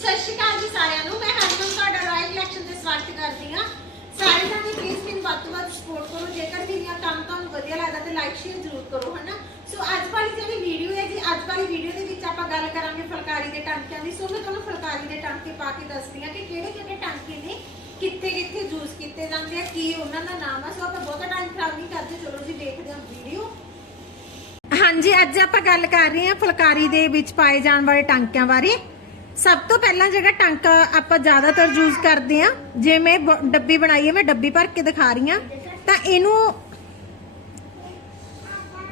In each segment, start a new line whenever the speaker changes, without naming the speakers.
ਸਤਿ ਸ਼੍ਰੀ ਅਕਾਲ ਜੀ ਸਾਰਿਆਂ ਨੂੰ। ਮੈਂ ਹਰਮਨ, ਤੁਹਾਡਾ ਰਾਇਲ ਕਲੈਕਸ਼ਨ ਤੇ ਸਵਾਗਤ ਕਰਦੀ ਹਾਂ। ਸਾਰੇ ਜਣੇ ਪਲੀਜ਼ ਮੈਨੂੰ ਵੱਧ ਤੋਂ ਵੱਧ ਸਪੋਰਟ ਕਰੋ। ਜੇਕਰ ਮੇਰੀਆਂ ਕੰਮ ਤੁਹਾਨੂੰ ਵਧੀਆ ਲੱਗਦਾ ਤੇ ਲਾਈਕ ਸ਼ੇਅਰ ਜ਼ਰੂਰ ਕਰੋ, ਹਨਾ? ਸੋ ਅੱਜ ਵਾਲੀ ਜਿਹੜੀ ਵੀਡੀਓ ਹੈ ਜੀ, ਅੱਜ ਵਾਲੀ ਵੀਡੀਓ ਦੇ ਵਿੱਚ ਆਪਾਂ ਗੱਲ ਕਰਾਂਗੇ ਫੁਲਕਾਰੀ ਦੇ ਟਾਂਕਿਆਂ ਦੀ। ਸੋ ਮੈਂ ਤੁਹਾਨੂੰ ਫੁਲਕਾਰੀ ਦੇ ਟਾਂਕੇ ਪਾ ਕੇ ਦੱਸਦੀ ਹਾਂ ਕਿ ਕਿਹੜੇ ਕਿਹੜੇ ਟਾਂਕੇ ਨੇ ਕਿੱਥੇ ਕਿੱਥੇ ਯੂਜ਼ ਕੀਤੇ ਜਾਂਦੇ ਆ, ਕੀ ਉਹਨਾਂ ਦਾ ਨਾਮ ਆ। ਸੋ ਆਪਾਂ ਬਹੁਤਾ ਟਾਈਮ ਖਰਾਬ ਨਹੀਂ ਕਰਦੇ, ਚਲੋ ਜੀ ਦੇਖਦੇ ਹਾਂ ਵੀਡੀਓ ਹਾਂਜੀ, ਅੱਜ ਆਪਾਂ ਗੱਲ ਕਰ ਰਹੇ ਹਾਂ ਫੁਲਕਾਰੀ ਦੇ ਵਿੱਚ ਪਾਏ ਜਾਣ ਵਾਲੇ ਟਾਂਕਿਆਂ ਬਾਰੇ। ਸਭ ਤੋਂ ਪਹਿਲਾਂ ਜਿਹੜਾ ਟਾਂਕਾ ਆਪਾਂ ਜ਼ਿਆਦਾਤਰ ਯੂਜ਼ ਕਰਦੇ ਹਾਂ, ਜੇ ਮੈਂ ਡੱਬੀ ਬਣਾਈ ਹੈ, ਮੈਂ ਡੱਬੀ ਭਰ ਕੇ ਦਿਖਾ ਰਹੀ ਹਾਂ, ਤਾਂ ਇਹਨੂੰ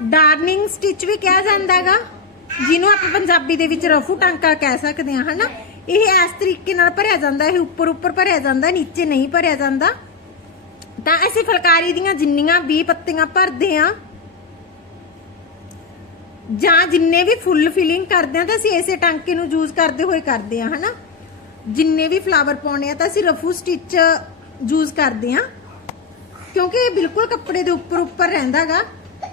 ਡਾਰਨਿੰਗ ਸਟਿਚ ਵੀ ਕਿਹਾ ਜਾਂਦਾਗਾ ਜਿਹਨੂੰ ਆਪਾਂ ਪੰਜਾਬੀ ਦੇ ਵਿੱਚ ਰਫੂ ਟਾਂਕਾ ਕਹਿ ਸਕਦੇ ਹਾਂ, ਹਨਾ? ਇਹ ਇਸ ਤਰੀਕੇ ਨਾਲ ਭਰਿਆ ਜਾਂਦਾ, ਇਹ ਉੱਪਰ ਉੱਪਰ ਭਰਿਆ ਜਾਂਦਾ, ਨੀਚੇ ਨਹੀਂ ਭਰਿਆ ਜਾਂਦਾ। ਤਾਂ ਅਸੀਂ ਫੁਲਕਾਰੀ ਦੀਆਂ ਜਿੰਨੀਆਂ ਵੀ ਪੱਤੀਆਂ ਭਰਦੇ ਹਾਂ ਜਾਂ ਜਿੰਨੇ ਵੀ ਫੁੱਲ ਫਿਲਿੰਗ ਕਰਦੇ ਆ ਤਾਂ ਅਸੀਂ ਇਸੇ ਟਾਂਕੇ ਨੂੰ ਯੂਜ਼ ਕਰਦੇ ਹੋਏ ਕਰਦੇ ਆ, ਹਨਾ? ਜਿੰਨੇ ਵੀ ਫਲਾਵਰ ਪਾਉਣੇ ਆ ਤਾਂ ਅਸੀਂ ਰਫੂ ਸਟਿਚ ਯੂਜ਼ ਕਰਦੇ ਆ। ਕਿਉਂਕਿ ਇਹ ਬਿਲਕੁਲ ਕੱਪੜੇ ਦੇ ਉੱਪਰ ਉੱਪਰ ਰਹਿੰਦਾਗਾ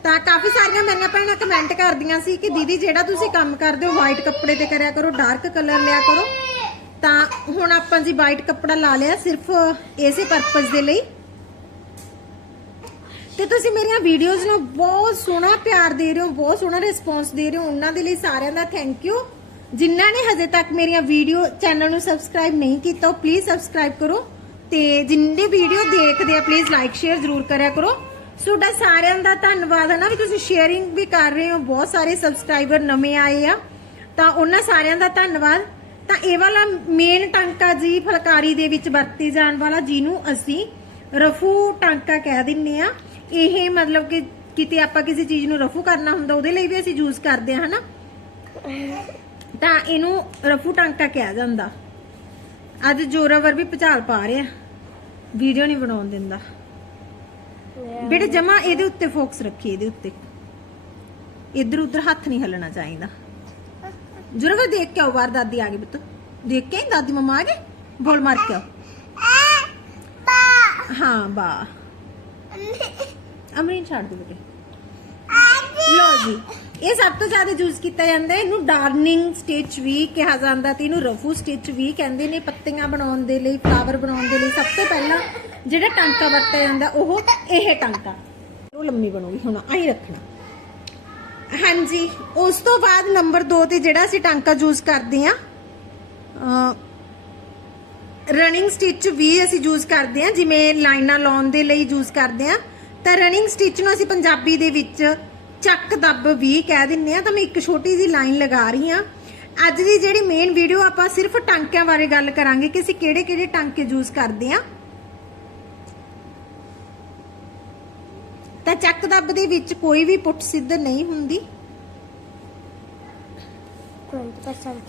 ਤਾਂ ਕਾਫੀ ਸਾਰੀਆਂ ਮੇਰੀਆਂ ਭੈਣਾਂ ਕਮੈਂਟ ਕਰਦੀਆਂ ਸੀ ਕਿ ਦੀਦੀ ਜਿਹੜਾ ਤੁਸੀਂ ਕੰਮ ਕਰਦੇ ਹੋ ਵਾਈਟ ਕੱਪੜੇ ਤੇ ਕਰਿਆ ਕਰੋ ਡਾਰਕ ਕਲਰ ਲਿਆ ਕਰੋ। ਤਾਂ ਹੁਣ ਆਪਾਂ ਜੀ ਵਾਈਟ ਕੱਪੜਾ ਲਾ ਲਿਆ ਸਿਰਫ ਇਸੇ ਪਰਪਸ ਦੇ ਲਈ। ਤੇ ਤੁਸੀਂ ਮੇਰੀਆਂ ਵੀਡੀਓਜ਼ ਨੂੰ ਬਹੁਤ ਸੋਹਣਾ ਪਿਆਰ ਦੇ ਰਹੇ ਹੋ, ਬਹੁਤ ਸੋਹਣਾ ਰਿਸਪੌਂਸ ਦੇ ਰਹੇ ਹੋ। ਉਹਨਾਂ ਦੇ ਲਈ ਸਾਰਿਆਂ ਦਾ ਥੈਂਕ ਯੂ ਜਿਨ੍ਹਾਂ ਨੇ ਹਜੇ ਤੱਕ ਮੇਰੀਆਂ ਵੀਡੀਓ ਚੈਨਲ ਨੂੰ ਸਬਸਕ੍ਰਾਈਬ ਨਹੀਂ ਕੀਤਾ, ਉਹ ਪਲੀਜ਼ ਸਬਸਕ੍ਰਾਈਬ ਕਰੋ। ਤੇ ਜਿੰਨੇ ਵੀਡੀਓ ਦੇਖਦੇ ਆ ਪਲੀਜ਼ ਲਾਈਕ ਸ਼ੇਅਰ ਜ਼ਰੂਰ ਕਰਿਆ ਕਰੋ। ਤੁਹਾਡਾ ਸਾਰਿਆਂ ਦਾ ਧੰਨਵਾਦ ਹੈ ਨਾ ਵੀ ਤੁਸੀਂ ਸ਼ੇਅਰਿੰਗ ਵੀ ਕਰ ਰਹੇ ਹੋ। ਬਹੁਤ ਸਾਰੇ ਸਬਸਕ੍ਰਾਈਬਰ ਨਵੇਂ ਆਏ ਆ। ਤਾਂ ਉਹਨਾਂ ਸਾਰਿਆਂ ਦਾ ਧੰਨਵਾਦ। ਤਾਂ ਇਹ ਵਾਲਾ ਮੇਨ ਟਾਂਕਾ ਜੀ ਫੁਲਕਾਰੀ ਦੇ ਵਿੱਚ ਵਰਤੇ ਜਾਣ ਵਾਲਾ, ਜਿਹਨੂੰ ਅਸੀਂ ਰਫੂ ਟਾਂਕਾ ਕਹਿ ਦਿੰਨੇ ਆ। ਇਹ ਮਤਲਬ ਕਿ ਕਿਤੇ ਆਪਾਂ ਕਿਸੇ ਚੀਜ਼ ਨੂੰ ਰਫੂ ਕਰਨਾ ਹੁੰਦਾ ਉਹਦੇ ਲਈ ਵੀ ਅਸੀਂ ਯੂਜ਼ ਕਰਦੇ ਆ ਹਨਾ? ਤਾਂ ਇਹਨੂੰ ਰਫੂ ਟਾਂਕਾ ਕਿਹਾ ਜਾਂਦਾ। ਅੱਜ ਜੋਰਾਵਰ ਵੀ ਭਚਾਲ ਪਾ ਰਿਹਾ। ਵੀਡੀਓ ਨਹੀਂ ਬਣਾਉਣ ਦਿੰਦਾ। ਬੇਟੇ ਜਮਾ ਇਹਦੇ ਉੱਤੇ ਫੋਕਸ ਰੱਖੀ ਇਹਦੇ ਉੱਤੇ। ਇੱਧਰ ਉੱਧਰ ਹੱਥ ਨਹੀਂ ਹਿੱਲਣਾ ਚਾਹੀਦਾ। ਜੋਰਾਵਰ ਦੇਖ ਕੇ ਆਓ ਬਾਹਰ ਦਾਦੀ ਆ ਗਈ ਪੁੱਤ। ਦੇਖ ਕੇ ਆਈ ਦਾਦੀ ਮਮਾ ਆ ਗਏ? ਬੋਲ ਮਾਰ ਕੇ ਆਓ। ਹਾਂ ਬਾ। ਅਮਰੀਨ ਛੱਡ ਦੇ ਬੇਟੇ। ਲੋ ਜੀ, ਇਹ ਸਭ ਤੋਂ ਜ਼ਿਆਦਾ ਯੂਜ਼ ਕੀਤਾ ਜਾਂਦਾ ਹੈ। ਇਹਨੂੰ ਡਾਰਨਿੰਗ ਸਟਿਚ ਵੀ ਕਿਹਾ ਜਾਂਦਾ ਤੇ ਇਹਨੂੰ ਰਫੂ ਸਟਿਚ ਵੀ ਕਹਿੰਦੇ ਨੇ ਪੱਤੀਆਂ ਬਣਾਉਣ ਦੇ ਲਈ ਫਲਾਵਰ ਬਣਾਉਣ ਦੇ ਲਈ। ਸਭ ਤੋਂ ਪਹਿਲਾਂ ਜਿਹੜਾ ਟਾਂਕਾ ਵਰਤਿਆ ਜਾਂਦਾ, ਉਹ ਇਹ ਟਾਂਕਾ। ਉਹ ਲੰਮੀ ਬਣੂਗੀ, ਹੁਣ ਆਹੀ ਰੱਖਣਾ। ਹਾਂਜੀ, ਉਸ ਤੋਂ ਬਾਅਦ ਨੰਬਰ 2 ਤੇ ਜਿਹੜਾ ਅਸੀਂ ਟਾਂਕਾ ਯੂਜ਼ ਕਰਦੇ ਆ ਰਨਿੰਗ ਸਟਿਚ ਵੀ ਅਸੀਂ ਯੂਜ਼ ਕਰਦੇ ਆ ਜਿਵੇਂ ਲਾਈਨਾਂ ਲਾਉਣ ਦੇ ਲਈ ਯੂਜ਼ ਕਰਦੇ ਆ ਤਾਂ ਰਨਿੰਗ ਸਟਿਚ ਨੂੰ ਅਸੀਂ ਪੰਜਾਬੀ ਦੇ ਵਿੱਚ ਚੱਕ ਦੱਬ ਵੀ ਕਹਿ ਦਿੰਨੇ ਆ ਤਾਂ ਮੈਂ ਇੱਕ ਛੋਟੀ ਜੀ ਲਾਈਨ ਲਗਾ ਰਹੀ ਆ ਅੱਜ ਦੀ ਜਿਹੜੀ ਮੇਨ ਵੀਡੀਓ ਆਪਾਂ ਸਿਰਫ ਟਾਂਕਿਆਂ ਬਾਰੇ ਗੱਲ ਕਰਾਂਗੇ ਕਿ ਅਸੀਂ ਕਿਹੜੇ ਕਿਹੜੇ ਟਾਂਕੇ ਯੂਜ਼ ਕਰਦੇ ਆ ਤਾਂ ਚੱਕ ਦੱਬ ਦੇ ਵਿੱਚ ਕੋਈ ਵੀ ਪੁੱਟ ਸਿੱਧ ਨਹੀਂ ਹੁੰਦੀ।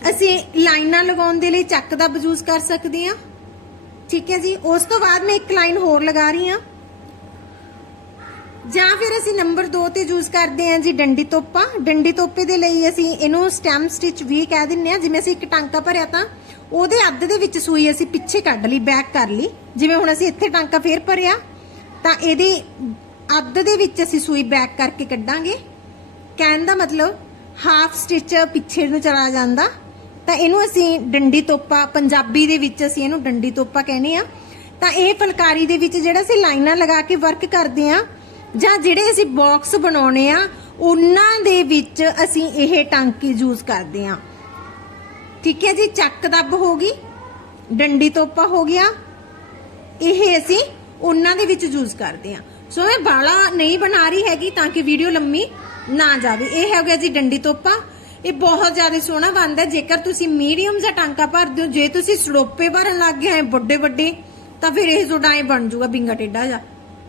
ਅਸੀਂ ਲਾਈਨਾਂ ਲਗਾਉਣ ਦੇ ਲਈ ਚੱਕ ਦਾ ਯੂਜ਼ ਕਰ ਸਕਦੇ ਹਾਂ। ਠੀਕ ਹੈ ਜੀ। ਉਸ ਤੋਂ ਬਾਅਦ ਮੈਂ ਇੱਕ ਲਾਈਨ ਹੋਰ ਲਗਾ ਰਹੀ ਹਾਂ। ਜਾਂ ਫਿਰ ਅਸੀਂ ਨੰਬਰ 2 ਤੇ ਯੂਜ਼ ਕਰਦੇ ਹਾਂ ਜੀ ਡੰਡੀ ਤੋਪਾ। ਡੰਡੀ ਤੋਪੇ ਦੇ ਲਈ ਅਸੀਂ ਇਹਨੂੰ ਸਟੈਮ ਸਟਿਚ ਵੀ ਕਹਿ ਦਿੰਨੇ ਆ ਜਿਵੇਂ ਅਸੀਂ ਇੱਕ ਟਾਂਕਾ ਭਰਿਆ ਤਾਂ ਉਹਦੇ ਅੱਧ ਦੇ ਵਿੱਚ ਸੂਈ ਅਸੀਂ ਪਿੱਛੇ ਕੱਢ ਲਈ ਬੈਕ ਕਰ ਲਈ। ਜਿਵੇਂ ਹੁਣ ਅਸੀਂ ਇੱਥੇ ਟਾਂਕਾ ਫੇਰ ਭਰਿਆ, ਤਾਂ ਇਹਦੇ ਅੱਧ ਦੇ ਵਿੱਚ ਅਸੀਂ ਸੂਈ ਬੈਕ ਕਰਕੇ ਕੱਢਾਂਗੇ। ਕਹਿਣ ਦਾ ਮਤਲਬ ਹਾਫ ਸਟਿਚ ਪਿੱਛੇ ਨੂੰ ਚਲਾ ਜਾਂਦਾ। ਤਾਂ ਇਹਨੂੰ ਅਸੀਂ ਡੰਡੀ ਤੋਪਾ, ਪੰਜਾਬੀ ਦੇ ਵਿੱਚ ਅਸੀਂ ਇਹਨੂੰ ਡੰਡੀ ਤੋਪਾ ਕਹਿੰਦੇ ਆ ਤਾਂ ਇਹ ਫਲਕਾਰੀ ਦੇ ਵਿੱਚ ਜਿਹੜਾ ਅਸੀਂ ਲਾਈਨਾਂ ਲਗਾ ਕੇ ਵਰਕ ਕਰਦੇ ਆ ਜਾਂ ਜਿਹੜੇ ਅਸੀਂ ਬਾਕਸ ਬਣਾਉਣੇ ਆ, ਉਹਨਾਂ ਦੇ ਵਿੱਚ ਅਸੀਂ ਇਹ ਟਾਂਕੇ ਯੂਜ਼ ਕਰਦੇ ਆ। ਠੀਕ ਹੈ ਜੀ, ਚੱਕ ਦੱਬ ਹੋ ਗਈ, ਡੰਡੀ ਤੋਪਾ ਹੋ ਗਿਆ। ਇਹ ਅਸੀਂ ਉਹਨਾਂ ਦੇ ਵਿੱਚ ਯੂਜ਼ ਕਰਦੇ ਆ। ਸੋ ਮੈਂ ਬਾਲਾ ਨਹੀਂ ਬਣਾ ਰਹੀ ਹੈਗੀ ਤਾਂ ਕਿ ਵੀਡੀਓ ਲੰਮੀ ਨਾ ਜਾਵੇ। ਇਹ ਹੋ ਗਿਆ ਜੀ ਡੰਡੀ ਤੋਪਾ। ਇਹ ਬਹੁਤ ਜ਼ਿਆਦਾ ਸੋਹਣਾ ਬਣਦਾ। ਜੇਕਰ ਤੁਸੀਂ ਮੀਡੀਅਮ ਜਿਹਾ ਟਾਂਕਾ ਭਰਦੇ ਹੋ, ਜੇ ਤੁਸੀਂ ਸੜੋਪੇ ਭਰਨ ਲੱਗ ਗਏ, ਐ ਵੱਡੇ ਵੱਡੇ ਤਾਂ ਫਿਰ ਇਹ ਤੁਹਾਡਾ ਐ ਬਣ ਜਾਊਗਾ, ਬਿੰਗਾ ਟੇਡਾ ਜਾ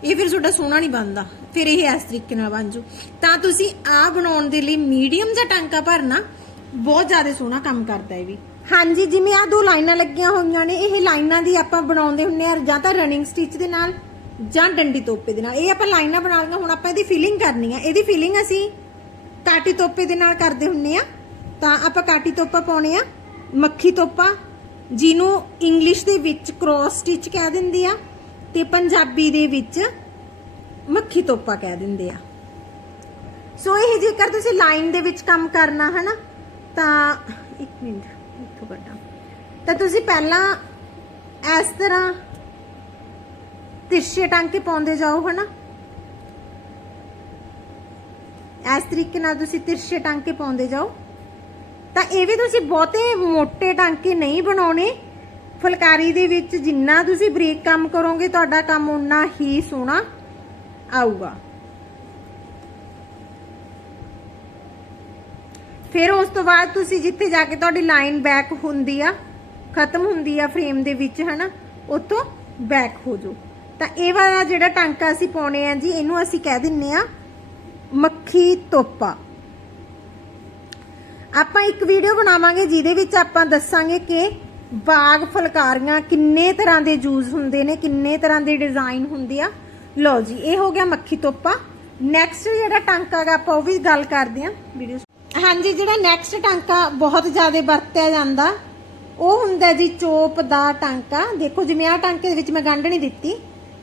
ਇਹ ਫਿਰ ਤੁਹਾਡਾ ਸੋਹਣਾ ਨਹੀਂ ਬਣਦਾ। ਫਿਰ ਇਹ ਇਸ ਤਰੀਕੇ ਨਾਲ ਬਣ ਜੂ। ਤਾਂ ਤੁਸੀਂ ਆ ਬਣਾਉਣ ਦੇ ਲਈ ਮੀਡੀਅਮ ਜਿਹਾ ਟਾਂਕਾ ਭਰਨਾ, ਬਹੁਤ ਜ਼ਿਆਦਾ ਸੋਹਣਾ ਕੰਮ ਕਰਦਾ ਹੈ ਵੀ। ਹਾਂਜੀ, ਜਿਵੇਂ ਆ ਦੋ ਲਾਈਨਾਂ ਲੱਗੀਆਂ ਹੋਈਆਂ ਨੇ, ਇਹ ਲਾਈਨਾਂ ਦੀ ਆਪਾਂ ਬਣਾਉਂਦੇ ਹੁੰਨੇ ਆ ਜਾਂ ਤਾਂ ਰਨਿੰਗ ਸਟਿਚ ਦੇ ਨਾਲ ਜਾਂ ਡੰਡੀ ਤੋਪੇ ਦੇ ਨਾਲ। ਇਹ ਆਪਾਂ ਲਾਈਨਾਂ ਬਣਾ ਲਈਆਂ, ਹੁਣ ਆਪਾਂ ਇਹਦੀ ਫਿਲਿੰਗ ਕਰਨੀ ਆ। ਇਹਦੀ ਫਿਲਿੰਗ ਅਸੀਂ ਕਾਟੀ ਤੋਪੇ ਦੇ ਨਾਲ ਕਰਦੇ ਹੁੰਨੇ ਆ। ਤਾਂ ਆਪਾਂ ਕਾਟੀ ਤੋਪਾ ਪਾਉਣੇ ਆ, ਮੱਖੀ ਤੋਪਾ, ਜਿਹਨੂੰ ਇੰਗਲਿਸ਼ ਦੇ ਵਿੱਚ ਕ੍ਰੋਸ ਸਟਿਚ ਕਹਿ ਦਿੰਦੇ ਆ। ਤੇ ਪੰਜਾਬੀ ਦੇ ਵਿੱਚ ਮੱਖੀ ਤੋਪਾ ਕਹਿ ਦਿੰਦੇ ਆ। ਸੋ ਇਹ ਜੇਕਰ ਤੁਸੀਂ ਲਾਈਨ ਦੇ ਵਿੱਚ ਕੰਮ ਕਰਨਾ ਹੈ ਨਾ ਤਾਂ ਇੱਕ ਮਿੰਟ, ਇੱਥੋਂ ਕੱਢਾਂ। ਤਾਂ ਤੁਸੀਂ ਪਹਿਲਾਂ ਇਸ ਤਰ੍ਹਾਂ ਤਿਰਛੇ ਟਾਂਕੇ ਪਾਉਂਦੇ ਜਾਓ, ਹਨਾ। ਇਸ ਤਰੀਕੇ ਨਾਲ ਤੁਸੀਂ ਤਿਰਛੇ ਟਾਂਕੇ ਪਾਉਂਦੇ ਜਾਓ। ਤਾਂ ਇਹ ਵੀ ਤੁਸੀਂ ਬਹੁਤੇ ਮੋٹے ਟਾਂਕੇ ਨਹੀਂ ਬਣਾਉਣੇ। ਫੁਲਕਾਰੀ ਦੇ ਵਿੱਚ ਜਿੰਨਾ ਤੁਸੀਂ ਬਰੀਕ ਕੰਮ ਕਰੋਗੇ, ਤੁਹਾਡਾ ਕੰਮ ਉਨਾ ਹੀ ਸੋਹਣਾ ਆਊਗਾ। ਫਿਰ ਉਸ ਤੋਂ ਬਾਅਦ ਤੁਸੀਂ ਜਿੱਥੇ ਜਾ ਕੇ ਤੁਹਾਡੀ ਲਾਈਨ ਬੈਕ ਹੁੰਦੀ ਆ, ਖਤਮ ਹੁੰਦੀ ਆ ਫਰੇਮ ਦੇ ਵਿੱਚ, ਹਨਾ, ਉੱਥੋਂ ਬੈਕ ਹੋ ਜਾਓ। ਤਾਂ ਇਹ ਵਾਲਾ ਜਿਹੜਾ ਟਾਂਕਾ ਅਸੀਂ ਪਾਉਣੇ ਆ ਜੀ, ਇਹਨੂੰ ਅਸੀਂ ਕਹਿ ਦਿੰਨੇ ਆ ਮੱਖੀ ਤੋਪਾ। ਆਪਾਂ ਇੱਕ ਵੀਡੀਓ ਬਣਾਵਾਂਗੇ, ਜਿਹਦੇ ਵਿੱਚ ਆਪਾਂ ਦੱਸਾਂਗੇ ਕਿ ਬਾਗ ਫੁਲਕਾਰੀਆਂ ਕਿੰਨੇ ਤਰ੍ਹਾਂ ਦੇ ਯੂਜ਼ ਹੁੰਦੇ ਨੇ, ਕਿੰਨੇ ਤਰ੍ਹਾਂ ਦੇ ਡਿਜ਼ਾਈਨ ਹੁੰਦੇ ਆ। ਲਓ ਜੀ, ਇਹ ਹੋ ਗਿਆ ਮੱਖੀ ਤੋਪਾ। ਨੈਕਸਟ ਜਿਹੜਾ ਟਾਂਕਾ ਗਾ ਆਪਾਂ ਉਹ ਵੀ ਗੱਲ ਕਰਦੇ ਆ। ਵੀਡੀਓ ਹਾਂਜੀ, ਜਿਹੜਾ ਨੈਕਸਟ ਟਾਂਕਾ ਬਹੁਤ ਜ਼ਿਆਦਾ ਵਰਤਿਆ ਜਾਂਦਾ, ਉਹ ਹੁੰਦਾ ਜੀ ਚੋਪ ਦਾ ਟਾਂਕਾ। ਦੇਖੋ, ਜਿਵੇਂ ਆਹ ਟਾਂਕੇ ਦੇ ਵਿੱਚ ਮੈਂ ਗੰਢ ਨਹੀਂ ਦਿੱਤੀ,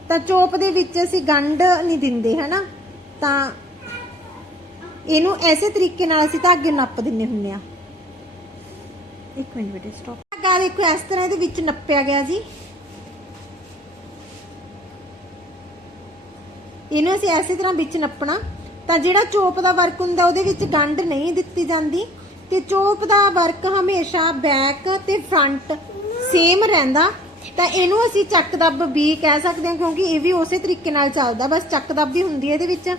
ਤਾਂ ਚੋਪ ਦੇ ਵਿੱਚ ਅਸੀਂ ਗੰਢ ਨਹੀਂ ਦਿੰਦੇ, ਹਨਾ? ਤਾਂ ਇਹਨੂੰ ਐਸੇ ਤਰੀਕੇ ਨਾਲ ਅਸੀਂ ਧਾਗੇ ਨੱਪ ਦਿੰਨੇ ਹੁੰਨੇ ਆ। ਇੱਕ ਮਿੰਟ ਬੇਟੇ ਸਟਾਪ ਧਾਗਾ ਦੇਖੋ, ਇਸ ਤਰ੍ਹਾਂ ਇਹਦੇ ਵਿੱਚ ਨੱਪਿਆ ਗਿਆ ਜੀ। ਇਹਨੂੰ ਅਸੀਂ ਐਸੇ ਤਰ੍ਹਾਂ ਵਿੱਚ ਨੱਪਣਾ, ਤਾਂ ਜਿਹੜਾ ਚੋਪ ਦਾ ਵਰਕ ਹੁੰਦਾ, ਉਹਦੇ ਵਿੱਚ ਗੰਢ ਨਹੀਂ ਦਿੱਤੀ ਜਾਂਦੀ। ਤੇ ਚੋਪ ਦਾ ਵਰਕ ਹਮੇਸ਼ਾ ਬੈਕ ਤੇ ਫਰੰਟ ਸੇਮ ਰਹਿੰਦਾ। ਤਾਂ ਇਹਨੂੰ ਅਸੀਂ ਚੱਕ ਦੱਬ ਵੀ ਕਹਿ ਸਕਦੇ ਹਾਂ, ਕਿਉਂਕਿ ਇਹ ਵੀ ਉਸੇ ਤਰੀਕੇ ਨਾਲ ਚੱਲਦਾ। ਬਸ ਚੱਕ ਦੱਬ ਵੀ ਹੁੰਦੀ ਹੈ ਇਹਦੇ ਵਿੱਚ।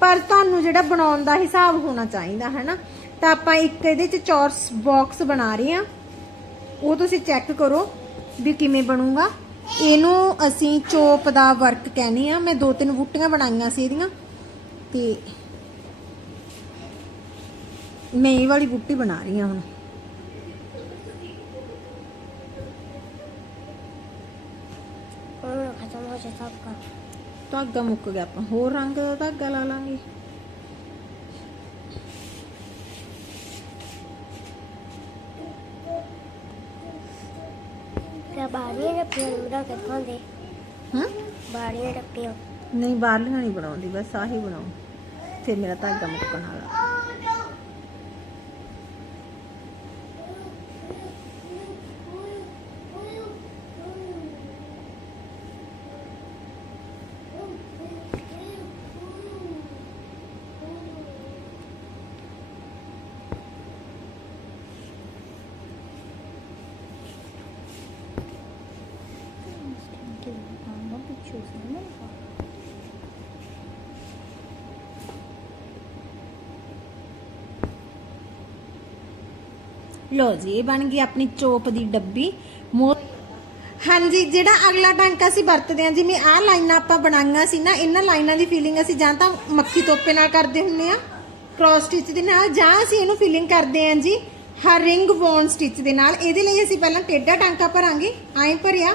ਪਰ ਤੁਹਾਨੂੰ ਜਿਹੜਾ ਬਣਾਉਣ ਦਾ ਹਿਸਾਬ ਹੋਣਾ ਚਾਹੀਦਾ ਹੈ ਨਾ ਤਾਂ ਆਪਾਂ ਇੱਕ ਇਹਦੇ ਚ ਚੌਰਸ ਬਾਕਸ ਬਣਾ ਰਹੇ ਹਾਂ। ਉਹ ਤੁਸੀਂ ਚੈੱਕ ਕਰੋ ਵੀ ਕਿਵੇਂ ਬਣੂਗਾ। ਇਹਨੂੰ ਅਸੀਂ ਚੋਪ ਦਾ ਵਰਕ ਕਹਿੰਦੇ ਆ ਮੈਂ ਦੋ ਤਿੰਨ ਬੂਟੀਆਂ ਬਣਾਈਆਂ ਸੀ ਇਹਦੀਆਂ। ਤੇ ਮੈਂ ਇਹ ਵਾਲੀ ਬੂਟੀ ਬਣਾ ਰਹੀ ਹਾਂ
ਹੁਣ। ਖਤਮ ਹੋ ਜਾ ਸਭ ਕਾ
ਧਾਗਾ ਮੁੱਕ ਗਿਆ ਆਪਾਂ। ਹੋਰ ਰੰਗ ਦਾ ਧਾਗਾ ਲਾ ਲਾਂਗੇ।
ਬਾਰੀਆਂ ਰੱਪੀਆਂ ਨੂੰ ਬਣਾ ਕੇ ਦਿਖਾਉਂਦੇ।
ਹਾਂ? ਨਹੀਂ ਬਾਹਰਲੀਆਂ ਨਹੀਂ ਬਣਾਉਂਦੀ ਬਸ ਆਹੀ ਬਣਾਉ। ਫਿਰ ਮੇਰਾ ਧਾਗਾ ਮੁੱਕਣ ਵਾਲਾ। ਲੋ ਜੀ, ਇਹ ਬਣ ਗਈ ਆਪਣੀ ਚੋਪ ਦੀ ਡੱਬੀ। ਹਾਂਜੀ, ਜਿਹੜਾ ਅਗਲਾ ਟਾਂਕਾ ਅਸੀਂ ਵਰਤਦੇ ਹਾਂ, ਜਿਵੇਂ ਆਹ ਲਾਈਨਾਂ ਆਪਾਂ ਬਣਾਈਆਂ ਸੀ ਨਾ, ਇਹਨਾਂ ਲਾਈਨਾਂ ਦੀ ਫੀਲਿੰਗ ਅਸੀਂ ਜਾਂ ਤਾਂ ਮੱਖੀ ਤੋਪੇ ਨਾਲ ਕਰਦੇ ਹੁੰਨੇ ਆ ਕ੍ਰਾਸ ਸਟਿਚ ਦੇ ਨਾਲ, ਜਾਂ ਅਸੀਂ ਇਹਨੂੰ ਫੀਲਿੰਗ ਕਰਦੇ ਹਾਂ ਜੀ ਹਰਿੰਗ ਵੌਨ ਸਟਿਚ ਦੇ ਨਾਲ। ਇਹਦੇ ਲਈ ਅਸੀਂ ਪਹਿਲਾਂ ਟੇਢਾ ਟਾਂਕਾ ਭਰਾਂਗੇ, ਐਂ ਭਰਿਆ।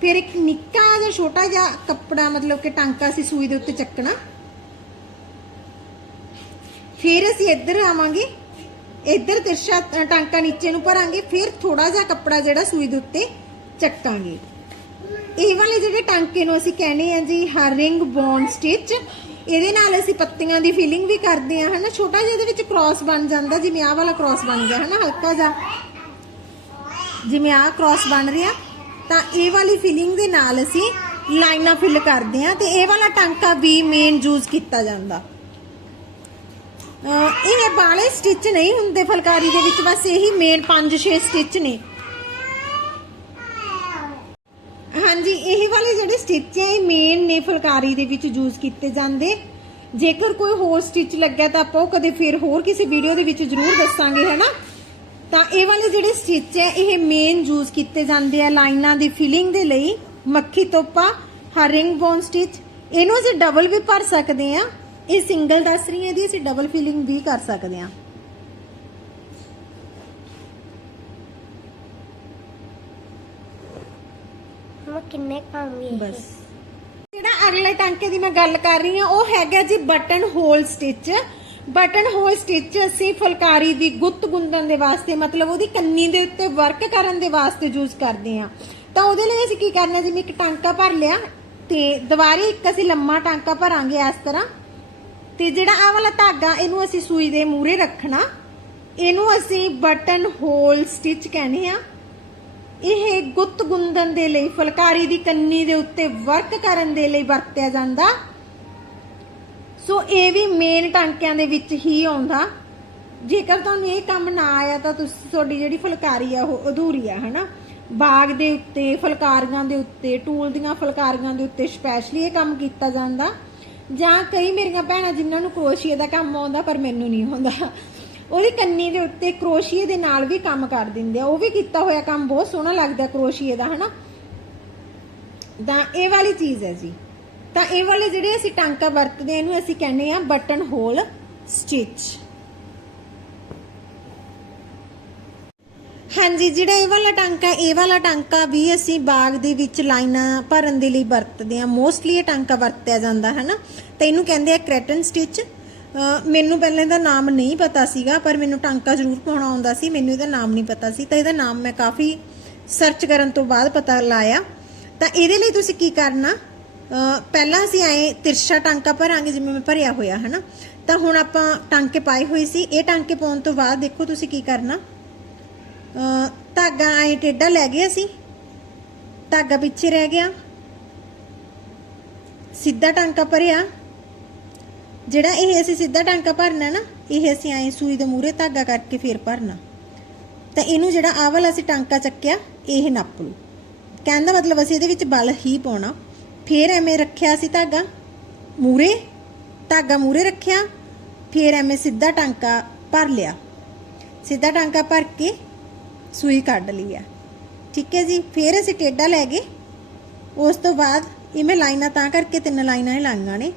ਫਿਰ ਇੱਕ ਨਿੱਕਾ ਜਿਹਾ, ਛੋਟਾ ਜਿਹਾ ਕੱਪੜਾ, ਮਤਲਬ ਕਿ ਟਾਂਕਾ ਅਸੀਂ ਸੂਈ ਦੇ ਉੱਤੇ ਚੱਕਣਾ। ਫਿਰ ਅਸੀਂ ਇੱਧਰ ਆਵਾਂਗੇ। ਇੱਧਰ ਤਿਰਛਾ ਟਾਂਕਾ ਨੀਚੇ ਨੂੰ ਭਰਾਂਗੇ, ਫਿਰ ਥੋੜਾ ਜਿਹਾ ਕੱਪੜਾ ਜਿਹੜਾ ਸੂਈ ਦੇ ਉੱਤੇ ਚੱਕਾਂਗੇ। ਇਹ ਵਾਲੇ ਜਿਹੜੇ ਟਾਂਕੇ ਨੂੰ ਅਸੀਂ ਕਹਿੰਦੇ ਆ ਜੀ ਹਰਿੰਗ ਬੌਨ ਸਟਿਚ ਇਹਦੇ ਨਾਲ ਅਸੀਂ ਪੱਤੀਆਂ ਦੀ ਫੀਲਿੰਗ ਵੀ ਕਰਦੇ ਆ ਹਨਾ? ਛੋਟਾ ਜਿਹਾ ਇਹਦੇ ਵਿੱਚ ਕ੍ਰਾਸ ਬਣ ਜਾਂਦਾ, ਜਿਵੇਂ ਆਹ ਵਾਲਾ ਕ੍ਰਾਸ ਬਣ ਗਿਆ, ਹਨਾ? ਹਲਕਾ ਜਿਹਾ। ਜਿਵੇਂ ਆਹ ਕ੍ਰਾਸ ਬਣ ਰਿਹਾ, ਤਾਂ ਇਹ ਵਾਲੀ ਫੀਲਿੰਗ ਦੇ ਨਾਲ ਅਸੀਂ ਲਾਈਨਾਂ ਫਿਲ ਕਰਦੇ ਆ ਤੇ ਇਹ ਵਾਲਾ ਟਾਂਕਾ ਵੀ ਮੇਨ ਯੂਜ਼ ਕੀਤਾ ਜਾਂਦਾ। ਇਹ ਬਾਲੇ ਸਟਿਚ ਨਹੀਂ ਹੁੰਦੇ ਫੁਲਕਾਰੀ ਦੇ ਵਿੱਚ, ਬਸ ਇਹੀ ਮੇਨ 5-6 ਸਟਿਚ ਨੇ। ਹਾਂਜੀ, ਇਹ ਵਾਲੇ ਜਿਹੜੇ ਸਟਿਚ ਹੈ, ਇਹ ਮੇਨ ਨੇ ਫੁਲਕਾਰੀ ਦੇ ਵਿੱਚ ਯੂਜ਼ ਕੀਤੇ ਜਾਂਦੇ। ਜੇਕਰ ਕੋਈ ਹੋਰ ਸਟਿਚ ਲੱਗਿਆ ਤਾਂ ਆਪਾਂ ਉਹ ਕਦੇ ਫਿਰ ਹੋਰ ਕਿਸੇ ਵੀਡੀਓ ਦੇ ਵਿੱਚ ਜ਼ਰੂਰ ਦੱਸਾਂਗੇ, ਹੈਨਾ? ਤਾਂ ਇਹ ਵਾਲੇ ਜਿਹੜੇ ਸਟਿਚ ਹੈ, ਇਹ ਮੇਨ ਯੂਜ਼ ਕੀਤੇ ਜਾਂਦੇ ਆ ਲਾਈਨਾਂ ਦੀ ਫਿਲਿੰਗ ਦੇ ਲਈ। ਮੱਖੀ ਤੋਪਾ ਹਰਿੰਗ ਬੋਨ ਸਟਿਚ ਇਹਨੂੰ ਅਸੀਂ ਡਬਲ ਵੀ ਭਰ ਸਕਦੇ ਆ ਇਹ ਸਿੰਗਲ ਦੱਸ ਰਹੀ ਹਾਂ ਦੀ ਅਸੀਂ ਡਬਲ ਫਿਲਿੰਗ ਵੀ ਕਰ ਸਕਦੇ ਆ
ਮੈਂ ਕਿੰਨੇ
ਬਸ। ਜਿਹੜਾ ਅਗਲੇ ਟਾਂਕੇ ਦੀ ਮੈਂ ਗੱਲ ਕਰ ਰਹੀ ਹਾਂ ਉਹ ਹੈਗਾ ਜੀ button hole stitch button hole stitch ਅਸੀਂ ਫੁਲਕਾਰੀ ਦੀ ਗੁੱਤ ਗੁੰਦਣ ਦੇ ਵਾਸਤੇ ਮਤਲਬ ਉਹਦੀ ਕੰਨੀ ਦੇ ਉੱਤੇ ਵਰਕ ਕਰਨ ਦੇ ਵਾਸਤੇ ਯੂਜ਼ ਕਰਦੇ ਹਾਂ। ਤਾਂ ਉਹਦੇ ਲਈ ਅਸੀਂ ਕੀ ਕਰਨਾ ਜਿਵੇਂ ਇੱਕ ਟਾਂਕਾ ਭਰ ਲਿਆ ਤੇ ਦੁਬਾਰੇ ਇੱਕ ਅਸੀਂ ਲੰਮਾ ਟਾਂਕਾ ਭਰਾਂਗੇ ਇਸ ਤਰ੍ਹਾਂ। ਤੇ ਜਿਹੜਾ ਆਹ ਵਾਲਾ ਧਾਗਾ, ਇਹਨੂੰ ਅਸੀਂ ਸੂਈ ਦੇ ਮੂਰੇ ਰੱਖਣਾ। ਇਹਨੂੰ ਅਸੀਂ ਬਟਨ ਹੋਲ ਸਟਿਚ ਕਹਿੰਦੇ ਆ। ਇਹ ਗੁੱਤ ਗੁੰਦਨ ਦੇ ਲਈ, ਫੁਲਕਾਰੀ ਦੀ ਕੰਨੀ ਦੇ ਉੱਤੇ ਵਰਕ ਕਰਨ ਦੇ ਲਈ ਵਰਤਿਆ ਜਾਂਦਾ। ਸੋ ਇਹ ਵੀ ਮੇਨ ਟਾਂਕਿਆਂ ਦੇ ਵਿੱਚ ਹੀ ਆਉਂਦਾ। ਜੇਕਰ ਤੁਹਾਨੂੰ ਇਹ ਕੰਮ ਨਾ ਆਇਆ ਤਾਂ ਤੁਸੀਂ, ਤੁਹਾਡੀ ਜਿਹੜੀ ਫੁਲਕਾਰੀ ਆ, ਉਹ ਅਧੂਰੀ ਆ, ਹਨਾ? ਬਾਗ ਦੇ ਉੱਤੇ, ਫੁਲਕਾਰੀਆਂ ਦੇ ਉੱਤੇ, ਟੂਲ ਦੀਆਂ ਫੁਲਕਾਰੀਆਂ ਦੇ ਉੱਤੇ ਸਪੈਸ਼ਲੀ ਇਹ ਕੰਮ ਕੀਤਾ ਜਾਂਦਾ। ਜਾਂ ਕਈ ਮੇਰੀਆਂ ਭੈਣਾਂ ਜਿਨ੍ਹਾਂ ਨੂੰ ਕਰੋਸ਼ੀਏ ਦਾ ਕੰਮ ਆਉਂਦਾ ਪਰ ਮੈਨੂੰ ਨਹੀਂ ਆਉਂਦਾ। ਉਹਦੀ ਕੰਨੀ ਦੇ ਉੱਤੇ ਕਰੋਸ਼ੀਏ ਦੇ ਨਾਲ ਵੀ ਕੰਮ ਕਰ ਦਿੰਦੇ ਆ। ਉਹ ਵੀ ਕੀਤਾ ਹੋਇਆ ਕੰਮ ਬਹੁਤ ਸੋਹਣਾ ਲੱਗਦਾ ਕਰੋਸ਼ੀਏ ਦਾ, ਹਨਾ? ਤਾਂ ਇਹ ਵਾਲੀ ਚੀਜ਼ ਹੈ ਜੀ। ਤਾਂ ਇਹ ਵਾਲੇ ਜਿਹੜੇ ਅਸੀਂ ਟਾਂਕਾ ਵਰਤਦੇ ਆ, ਇਹਨੂੰ ਅਸੀਂ ਕਹਿੰਦੇ ਆ ਬਟਨ ਹੋਲ ਸਟਿਚ। ਹਾਂਜੀ, ਜਿਹੜਾ ਇਹ ਵਾਲਾ ਟਾਂਕਾ ਇਹ ਵਾਲਾ ਟਾਂਕਾ ਵੀ ਅਸੀਂ ਬਾਗ ਦੇ ਵਿੱਚ ਲਾਈਨਾਂ ਭਰਨ ਦੇ ਲਈ ਵਰਤਦੇ ਆ ਮੋਸਟਲੀ ਇਹ ਟਾਂਕਾ ਵਰਤਿਆ ਜਾਂਦਾ ਹੈ ਨਾ ਤੇ ਇਹਨੂੰ ਕਹਿੰਦੇ ਆ ਕ੍ਰੈਟਨ ਸਟਿਚ ਮੈਨੂੰ ਪਹਿਲਾਂ ਇਹਦਾ ਨਾਮ ਨਹੀਂ ਪਤਾ ਸੀਗਾ, ਪਰ ਮੈਨੂੰ ਟਾਂਕਾ ਜ਼ਰੂਰ ਪਾਉਣਾ ਆਉਂਦਾ ਸੀ, ਮੈਨੂੰ ਇਹਦਾ ਨਾਮ ਨਹੀਂ ਪਤਾ ਸੀ। ਤਾਂ ਇਹਦਾ ਨਾਮ ਮੈਂ ਕਾਫੀ ਸਰਚ ਕਰਨ ਤੋਂ ਬਾਅਦ ਪਤਾ ਲਾਇਆ। ਤਾਂ ਇਹਦੇ ਲਈ ਤੁਸੀਂ ਕੀ ਕਰਨਾ? ਪਹਿਲਾਂ ਅਸੀਂ ਆਏ ਤਿਰਛਾ ਟਾਂਕਾ ਭਰਾਂਗੇ, ਜਿਵੇਂ ਮੈਂ ਭਰਿਆ ਹੋਇਆ ਹੈ ਨਾ ਤਾਂ ਹੁਣ ਆਪਾਂ ਟਾਂਕੇ ਪਾਏ ਹੋਏ ਸੀ। ਇਹ ਟਾਂਕੇ ਪਾਉਣ ਤੋਂ ਬਾਅਦ ਦੇਖੋ ਤੁਸੀਂ ਕੀ ਕਰਨਾ? ਧਾਗਾ ਐ ਟੇਡਾ ਲੈ ਗਏ ਅਸੀਂ। ਧਾਗਾ ਪਿੱਛੇ ਰਹਿ ਗਿਆ। ਸਿੱਧਾ ਟਾਂਕਾ ਭਰਿਆ। ਜਿਹੜਾ ਇਹ ਅਸੀਂ ਸਿੱਧਾ ਟਾਂਕਾ ਭਰਨਾ ਨਾ, ਇਹ ਅਸੀਂ ਐ ਸੂਈ ਦੇ ਮੂਹਰੇ ਧਾਗਾ ਕਰਕੇ ਫੇਰ ਭਰਨਾ। ਤਾਂ ਇਹਨੂੰ ਜਿਹੜਾ ਆਹ ਵਾਲਾ ਅਸੀਂ ਟਾਂਕਾ ਚੱਕਿਆ, ਇਹ ਨੱਪ ਲਓ। ਕਹਿਣ ਮਤਲਬ ਅਸੀਂ ਇਹਦੇ ਵਿੱਚ ਬਲ ਹੀ ਪਾਉਣਾ। ਫੇਰ ਐਵੇਂ ਰੱਖਿਆ ਸੀ ਧਾਗਾ ਮੂਰੇ ਧਾਗਾ ਮੂਰੇ ਰੱਖਿਆ, ਫੇਰ ਐਵੇਂ ਸਿੱਧਾ ਟਾਂਕਾ ਭਰ ਲਿਆ। ਸਿੱਧਾ ਟਾਂਕਾ ਭਰ ਕੇ ਸੂਈ ਕੱਢ ਲਈ ਆ। ਠੀਕ ਹੈ ਜੀ, ਫਿਰ ਅਸੀਂ ਟੇਡਾ ਲੈ ਗਏ। ਉਸ ਤੋਂ ਬਾਅਦ ਇਹ ਮੈਂ ਲਾਈਨਾਂ ਤਾਂ ਕਰਕੇ ਤਿੰਨ ਲਾਈਨਾਂ ਹੀ ਲਾਈਆਂ ਨੇ।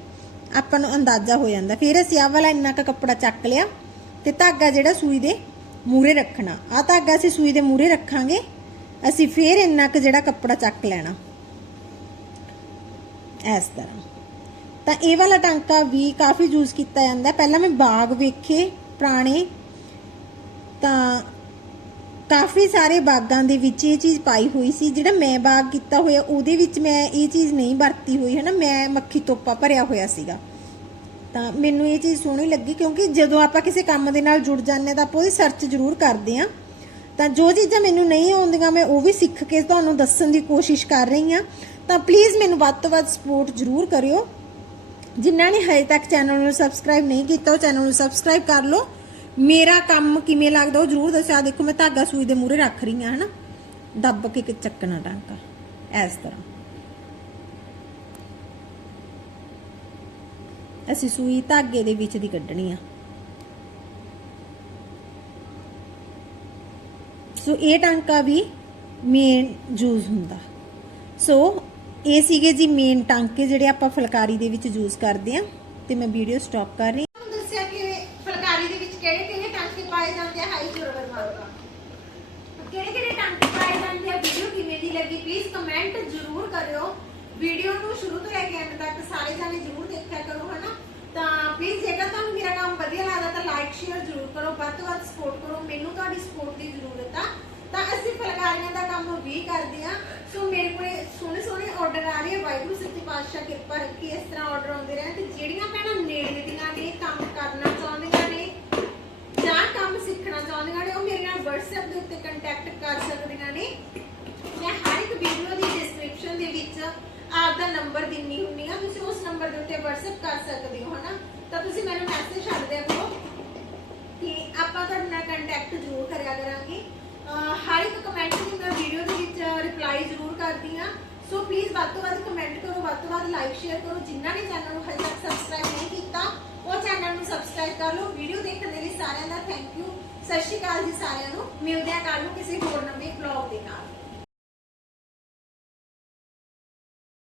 ਆਪਾਂ ਨੂੰ ਅੰਦਾਜ਼ਾ ਹੋ ਜਾਂਦਾ। ਫਿਰ ਅਸੀਂ ਆਹ ਵਾਲਾ ਇੰਨਾ ਕੁ ਕੱਪੜਾ ਚੱਕ ਲਿਆ ਤੇ ਧਾਗਾ ਜਿਹੜਾ ਸੂਈ ਦੇ ਮੂਰੇ ਰੱਖਣਾ। ਆ ਧਾਗਾ ਅਸੀਂ ਸੂਈ ਦੇ ਮੂਰੇ ਰੱਖਾਂਗੇ। ਅਸੀਂ ਫਿਰ ਇੰਨਾ ਕੁ ਜਿਹੜਾ ਕੱਪੜਾ ਚੱਕ ਲੈਣਾ। ਇਸ ਤਰ੍ਹਾਂ। ਤਾਂ ਇਹ ਵਾਲਾ ਟਾਂਕਾ ਵੀ ਕਾਫੀ ਯੂਜ਼ ਕੀਤਾ ਜਾਂਦਾ। ਪਹਿਲਾਂ ਮੈਂ ਬਾਗ ਵੇਖੇ ਪੁਰਾਣੇ। ਤਾਂ ਕਾਫੀ ਸਾਰੇ ਬਾਗਾਂ ਦੇ ਵਿੱਚ ਇਹ ਚੀਜ਼ ਪਾਈ ਹੋਈ ਸੀ, ਜਿਹੜਾ ਮੈਂ ਬਾਗ ਕੀਤਾ ਹੋਇਆ, ਉਹਦੇ ਵਿੱਚ ਮੈਂ ਇਹ ਚੀਜ਼ ਨਹੀਂ ਵਰਤੀ ਹੋਈ ਹੈ ਨਾ ਮੈਂ ਮੱਖੀ ਤੋਪਾ ਭਰਿਆ ਹੋਇਆ ਸੀਗਾ। ਤਾਂ ਮੈਨੂੰ ਇਹ ਚੀਜ਼ ਸੋਹਣੀ ਲੱਗੀ, ਕਿਉਂਕਿ ਜਦੋਂ ਆਪਾਂ ਕਿਸੇ ਕੰਮ ਦੇ ਨਾਲ ਜੁੜ ਜਾਂਦੇ ਹਾਂ ਤਾਂ ਆਪਾਂ ਉਹਦੀ ਸਰਚ ਜ਼ਰੂਰ ਕਰਦੇ ਹਾਂ। ਤਾਂ ਜੋ ਚੀਜ਼ਾਂ ਮੈਨੂੰ ਨਹੀਂ ਆਉਂਦੀਆਂ, ਮੈਂ ਉਹ ਵੀ ਸਿੱਖ ਕੇ ਤੁਹਾਨੂੰ ਦੱਸਣ ਦੀ ਕੋਸ਼ਿਸ਼ ਕਰ ਰਹੀ ਹਾਂ। ਤਾਂ ਪਲੀਜ਼ ਮੈਨੂੰ ਵੱਧ ਤੋਂ ਵੱਧ ਸਪੋਰਟ ਜ਼ਰੂਰ ਕਰਿਓ। ਜਿਨ੍ਹਾਂ ਨੇ ਹਜੇ ਤੱਕ ਚੈਨਲ ਨੂੰ ਸਬਸਕ੍ਰਾਈਬ ਨਹੀਂ ਕੀਤਾ, ਉਹ ਚੈਨਲ ਨੂੰ ਸਬਸਕ੍ਰਾਈਬ ਕਰ ਲਓ। ਮੇਰਾ ਕੰਮ ਕਿਵੇਂ ਲੱਗਦਾ ਉਹ ਜ਼ਰੂਰ ਦੱਸਿਆ। ਦੇਖੋ, ਮੈਂ ਧਾਗਾ ਸੂਈ ਦੇ ਮੂਹਰੇ ਰੱਖ ਰਹੀ ਹਾਂ, ਹਨਾ? ਦੱਬ ਕੇ ਕਿ ਚੱਕਣਾ ਟਾਂਕਾ, ਇਸ ਤਰ੍ਹਾਂ। ਅਸੀਂ ਸੂਈ ਧਾਗੇ ਦੇ ਵਿੱਚ ਦੀ ਕੱਢਣੀ ਆ। ਸੋ ਇਹ ਟਾਂਕਾ ਵੀ ਮੇਨ ਯੂਜ਼ ਹੁੰਦਾ। ਸੋ ਇਹ ਸੀਗੇ ਜੀ ਮੇਨ ਟਾਂਕੇ ਜਿਹੜੇ ਆਪਾਂ ਫੁਲਕਾਰੀ ਦੇ ਵਿੱਚ ਯੂਜ਼ ਕਰਦੇ ਆ। ਤੇ ਮੈਂ ਵੀਡੀਓ ਸਟਾਪ ਕਰ ਰਹੀ ਹਾਂ ਦੱਸਿਆ ਕਿ ਫੁਲਕਾਰੀ ਦੇ ਵਿੱਚ ਕਿਹੜੇ ਕਿਹੜੇ ਟਾਂਕੇ ਪਾਏ ਜਾਂਦੇ ਆ ਹਾਈ ਫਲੋਰ ਮਾਰਕਾ ਕਿਹੜੇ ਕਿਹੜੇ ਟਾਂਕੇ ਪਾਏ ਜਾਂਦੇ ਆ ਵੀਡੀਓ ਕਿਵੇਂ ਦੀ ਲੱਗੀ ਪਲੀਜ਼ ਕਮੈਂਟ ਜ਼ਰੂਰ ਕਰਿਓ ਵੀਡੀਓ ਨੂੰ ਸ਼ੁਰੂ ਤੋਂ ਲੈ ਕੇ ਅੰਤ ਤੱਕ ਸਾਰੇ ਜਾਣੇ ਜ਼ਰੂਰ ਦੇਖਿਆ ਕਰੋ, ਹਨਾ? ਤਾਂ ਪਲੀਜ਼ ਜੇਕਰ ਤੁਹਾਨੂੰ ਮੇਰਾ ਕੰਮ ਵਧੀਆ ਲੱਗਦਾ ਤਾਂ ਲਾਈਕ ਸ਼ੇਅਰ ਜ਼ਰੂਰ ਕਰੋ, ਵੱਧ ਤੋਂ ਵੱਧ ਸਪੋਰਟ ਕਰੋ, ਮੈਨੂੰ ਤੁਹਾਡੀ ਸਪੋਰਟ ਦੀ ਜ਼ਰੂਰਤ ਆ। ਤਾਂ ਅਸੀਂ ਫੁਲਕਾਰੀਆਂ ਦਾ ਕੰਮ ਵੀ ਕਰਦੇ ਆ ਸੋ ਮੇਰੇ ਕੋਲੇ ਸੋਹਣੇ ਸੋਹਣੇ ਆਰਡਰ ਆ ਰਹੇ ਆ। ਵਾਹਿਗੁਰੂ ਸੱਚੇ ਪਾਤਸ਼ਾਹ ਕਿਰਪਾ ਰੱਖੀ, ਇਸ ਤਰ੍ਹਾਂ ਆਰਡਰ ਆਉਂਦੇ ਰਹਿਣ। ਤੇ ਜਿਹੜੀਆਂ ਭੈਣਾਂ ਨੇੜੇ ਦੀਆਂ ਨੇ, ਕੰਮ ਕਰਨਾ ਚਾਹੁੰਦੀਆਂ ਨੇ, ਜਾਂ ਕੰਮ ਸਿੱਖਣਾ ਚਾਹੁੰਦੀਆਂ ਨੇ, ਉਹ ਮੇਰੇ ਨਾਲ WhatsApp ਦੇ ਉੱਤੇ ਕੰਟੈਕਟ ਕਰ ਸਕਦੀਆਂ ਨੇ। ਮੈਂ ਹਰ ਇੱਕ ਵੀਡੀਓ ਦੀ ਡਿਸਕ੍ਰਿਪਸ਼ਨ ਦੇ ਵਿੱਚ ਆਪ ਦਾ ਨੰਬਰ ਦਿੰਨੀ ਹੁੰਨੀ ਆ, ਤੁਸੀਂ ਉਸ ਨੰਬਰ ਦੇ ਉੱਤੇ WhatsApp ਕਰ ਸਕਦੇ ਹੋ, ਹਨਾ? ਤਾਂ ਤੁਸੀਂ ਮੈਨੂੰ ਮੈਸੇਜ ਛੱਡ ਦਿਆ ਕਰੋ ਕਿ ਆਪਾਂ ਤੁਹਾਡੇ ਨਾਲ ਕੰਟੈਕਟ ਜ਼ਰੂਰ ਕਰਿਆ ਕਰਾਂਗੇ। ਹਰ ਇੱਕ ਕਮੈਂਟ ਦੀ ਮੈਂ ਵੀਡੀਓ ਦੇ ਵਿੱਚ ਰਿਪਲਾਈ ਜ਼ਰੂਰ ਕਰਦੀ ਆ। ਸੋ ਪਲੀਜ਼ ਵੱਧ ਤੋਂ ਵੱਧ ਕਮੈਂਟ ਕਰੋ, ਵੱਧ ਤੋਂ ਵੱਧ ਲਾਈਕ ਸ਼ੇਅਰ ਕਰੋ। ਜਿਨ੍ਹਾਂ ਨੇ ਚੈਨਲ ਨੂੰ ਹਜੇ ਤੱਕ ਸਬਸਕ੍ਰਾਈਬ ਨਹੀਂ ਕੀਤਾ, ਉਹ ਚੈਨਲ ਨੂੰ ਸਬਸਕ੍ਰਾਈਬ ਕਰ ਲਓ। ਵੀਡੀਓ ਦੇਖਣ ਦੇ ਲਈ ਸਾਰਿਆਂ ਦਾ ਥੈਂਕ ਯੂ ਸਤਿ ਸ਼੍ਰੀ ਅਕਾਲ ਜੀ ਸਾਰਿਆਂ ਨੂੰ। ਮਿਲਦੇ ਆ ਕੱਲ ਨੂੰ ਕਿਸੇ ਹੋਰ ਨਵੇਂ ਵਲੌਗ ਦੇ ਨਾਲ।